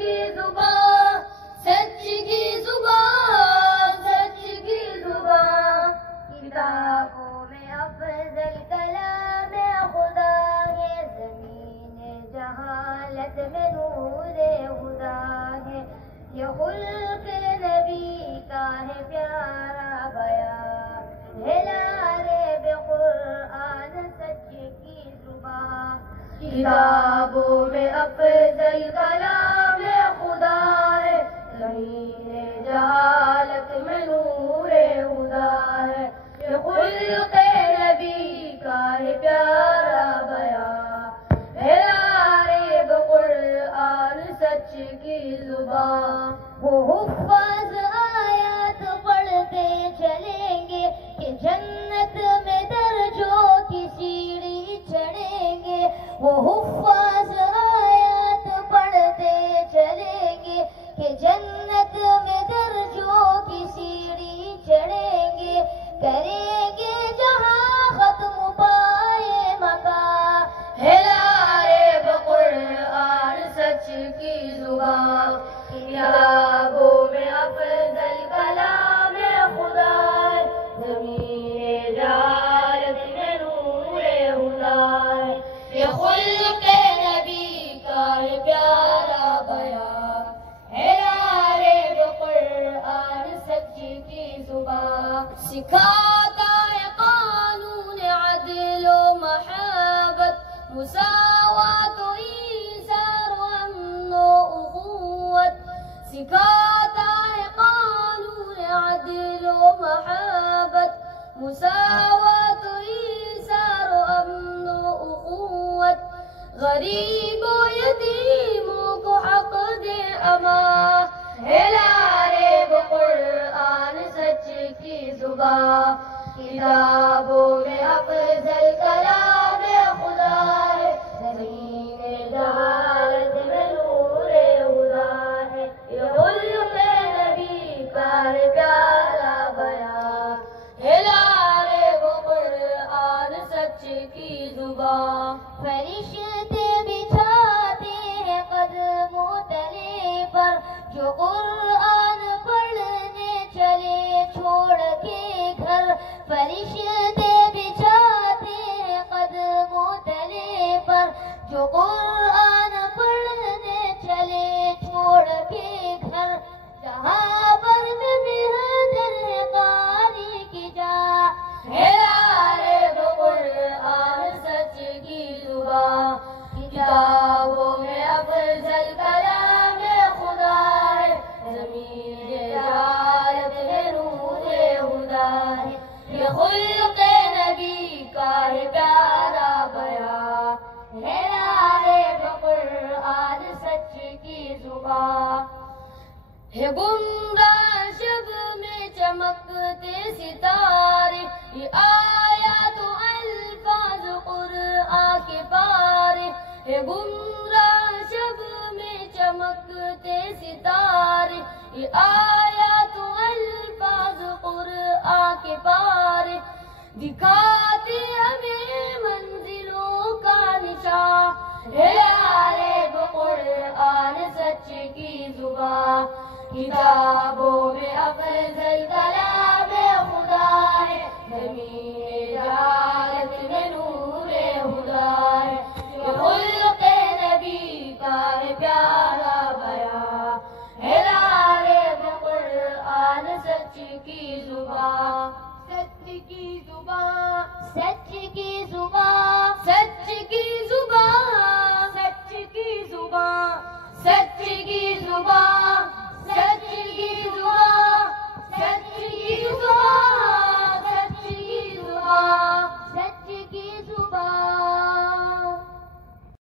کی زبان، سچ کی زبان، سچ کی زبان. کتابوں میں افضل کلام خدا ہے، زمین جہالت میں نور خدا ہے. یہ خلق نبی کا ہے پیارا بیان، ہلارے بے قرآن سچ کی زبان. کتابوں میں افضل کلام خدا ہے، زمین جہالت میں نور خدا ہے. یہ خلق نبی کا ہے پیارا بیان، ہلارے بے قرآن سچ کی زبان. وہ حفاظ آیات پڑھتے چلیں گے کہ جنت میں درجوں کی سیڑھی چڑھیں گے. وہ حفاظ آیات پڑھتے چلیں گے کہ جنت میں درجوں کی سیڑھی چڑھیں گے. کریں گے جہاں ختم پائے مکان، ہلارے بقرآن سچ کی زبان. کتابوں میں افضل کلام خدا ہے، زمین جہالت میں نور خدا ہے. یہ خلق نبی کا ہے پیارا بیان، ہلارے بقرآن سچ کی زبان. سکھاتا ہے قانون عدل و محبت، مساوات و ایثار و امن و اخوت. سکھاتا ہے قانون عدل و محبت، مساوات و ایثار و امن و اخوت. غریب و یتیموں کو حق دے امان، ہلارے بقرآن سچ کی زبان. کتابوں میں افضل کلام خدا ہے، زمین جہالت میں نور خدا ہے. یہ خلق نبی کا ہے پیارا بیان، ہلارے بقرآن سچ کی زبان. فرشتے بچھاتے ہیں قدموں تلے پر، جو قرآن پڑھنے چلے چھوڑ کے گھر. فرشتے بچھاتے ہیں قدموں تلے پر، جو قرآن پڑھنے چلے چھوڑ کے گھر. جہاں پر میں بہتر ہے قاری کی جان، ہلارے بقرآن سچ کی زبان. کتابوں میں افضل کلام خدا ہے، زمین جہالت میں نور خدا ہے. یہ خلق نبی کا ہے پیارا بیان، ہلارے بقرآن سچ کی زبان. ہے گمراہ شب میں چمکتے ستارے، یہ آیات و الفاظ قرآن کے پارے. ہے گمراہ شب میں چمکتے ستارے، یہ آیات و الفاظ قرآن کے پارے. دکھاتے ہمیں منزلوں کا نشان، ہلارے بقرآن سچ کی زبان. کتابوں میں افضل کلام خدا ہے، زمین جہالت میں نور خدا ہے. یہ خلق نبی کا ہے پیارا بیان، ہلارے بقرآن سچ کی زبان. سچ کی زبان، سچ کی زبان، سچ کی